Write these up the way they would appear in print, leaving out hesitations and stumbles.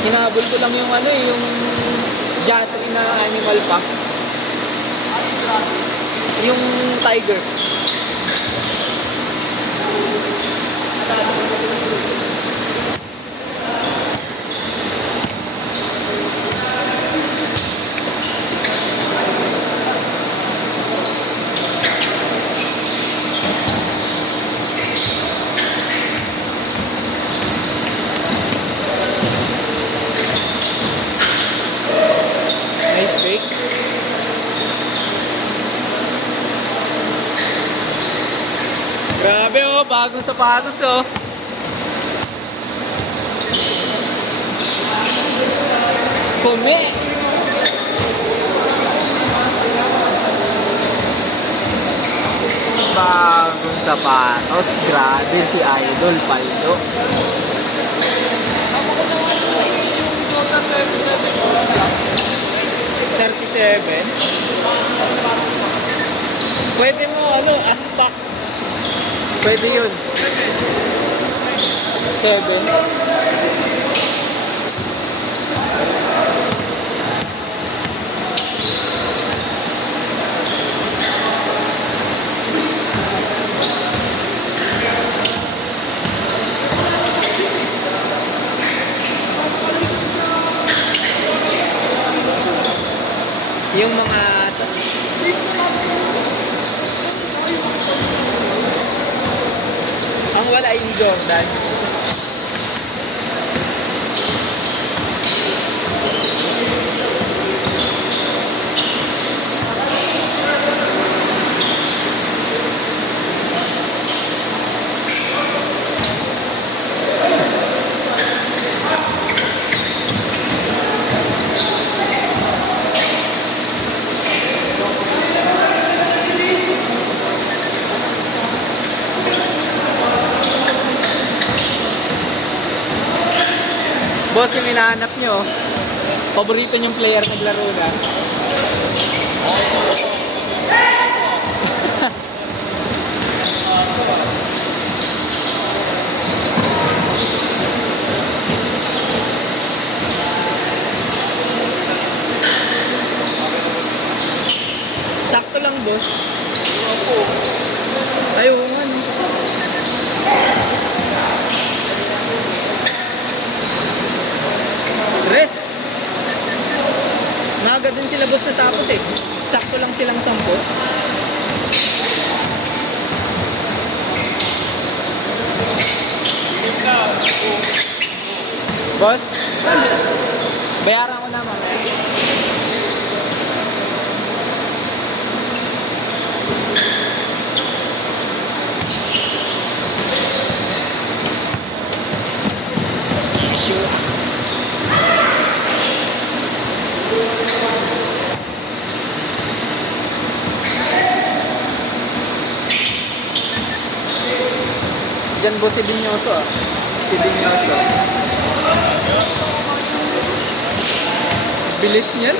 Hinabol ko lang yung ano eh, yung Jatri na animal pa. Yung tiger. Nice break. Grabe oh, bagong sapatos oh. Kumi. Bagong sapatos. Grabe si Idol Paldo. $37. Pwede mo ano, aspak. Pwede yun. 7. Yung mga ang wala yung Jordan. Boss, yung hinahanap nyo, paborito nyong player naglaro na. Sakto lang, boss. Ayaw nga, no? Rest. Maaga din sila boss natapos eh. Sakto lang silang 10. Boss, bayaran ko na mamaya. Sure. Diyan boss si Dinyoso ah. Si Dinyoso. Bilis niyan.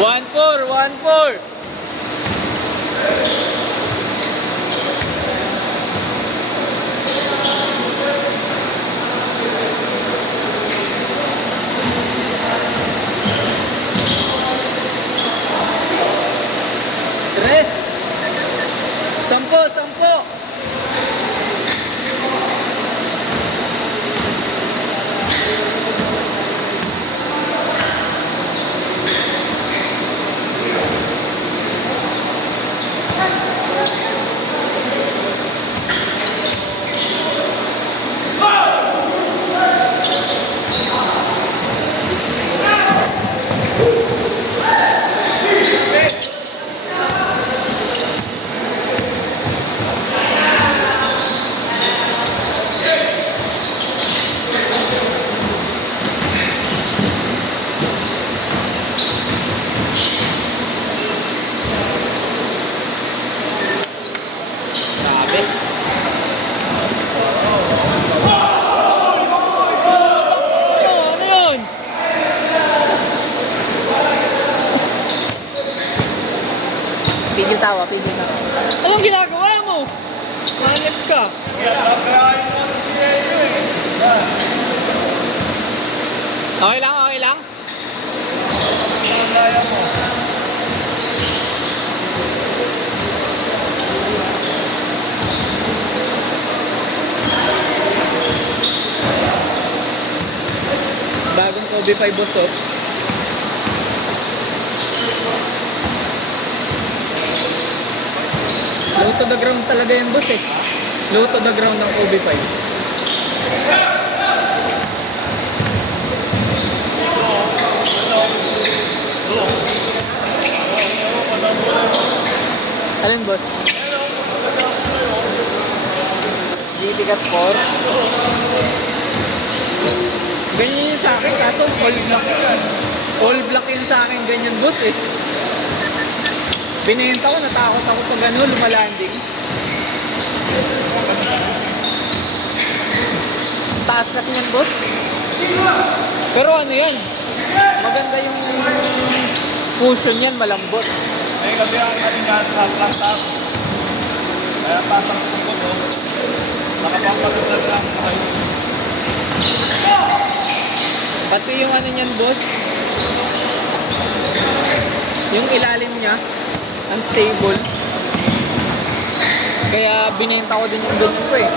One four. Tres. 10. Pigil tawa, pigil tawa. Anong ginagawa mo? Manip ka. Okay lang, okay lang. Bagong Kobe 5 boss oh. Low to the ground talaga yung boss eh. Low to the ground ng Kobe 5. Alin boss? GT Cat 4. Ganyan yun sa akin, kaso all black yun. All black yun sa akin, ganyan boss eh. Binenta ko, natakot ako pag ano, lumalanding. Taas kasi yan boss. Pero ano yan, maganda yung cushion yan, malambot. Ay, kasi ang natin yan sa plantas. Kaya taas ang tungkol, no? Nakapagpagod lang kayo. Pati yung ano niyan boss, yung ilalim niya, unstable. Kaya binenta ko din yung doon ko eh.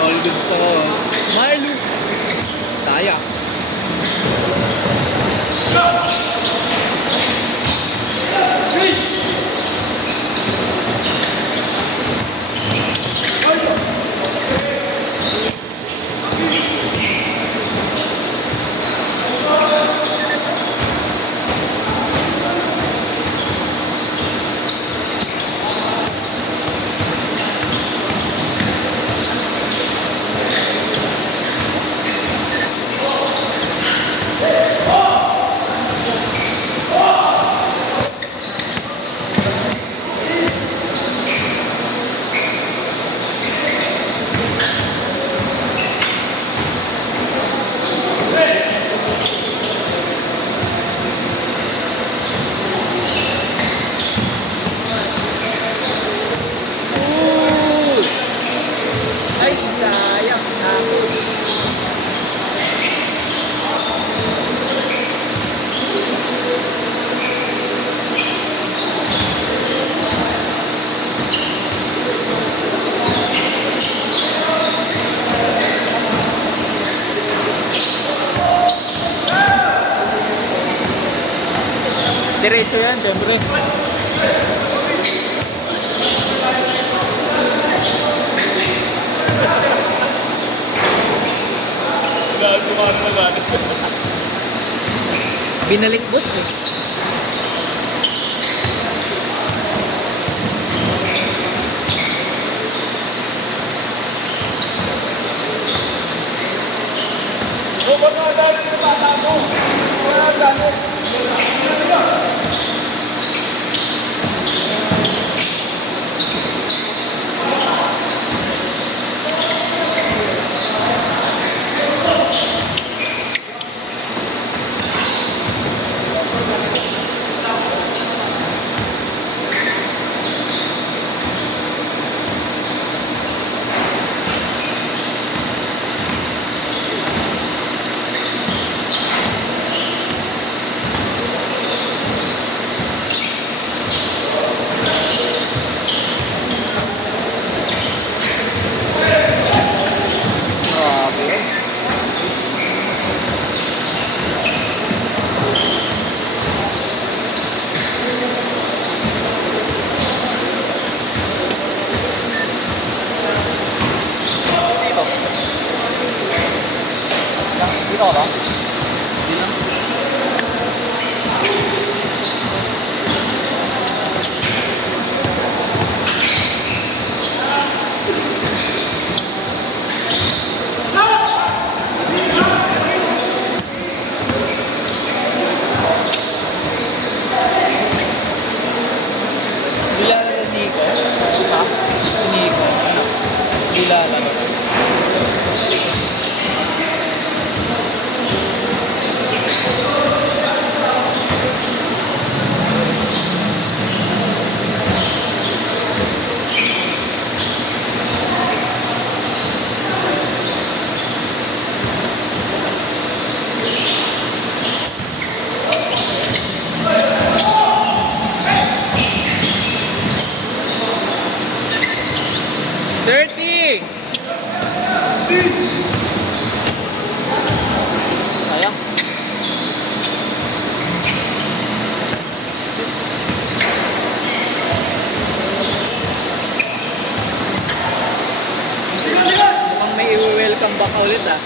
All good sa Marlu. Daya. Ay, sayang. Diretso yan, syempre. Binalik boss eh. Dito ka ba? Hindi lang. Bilala na Nico. Ha? Si Nico. Ano? Bilala na. Dirty! Sayang. Mukhang may i-welcome back ulit ah.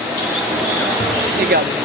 Ikaw.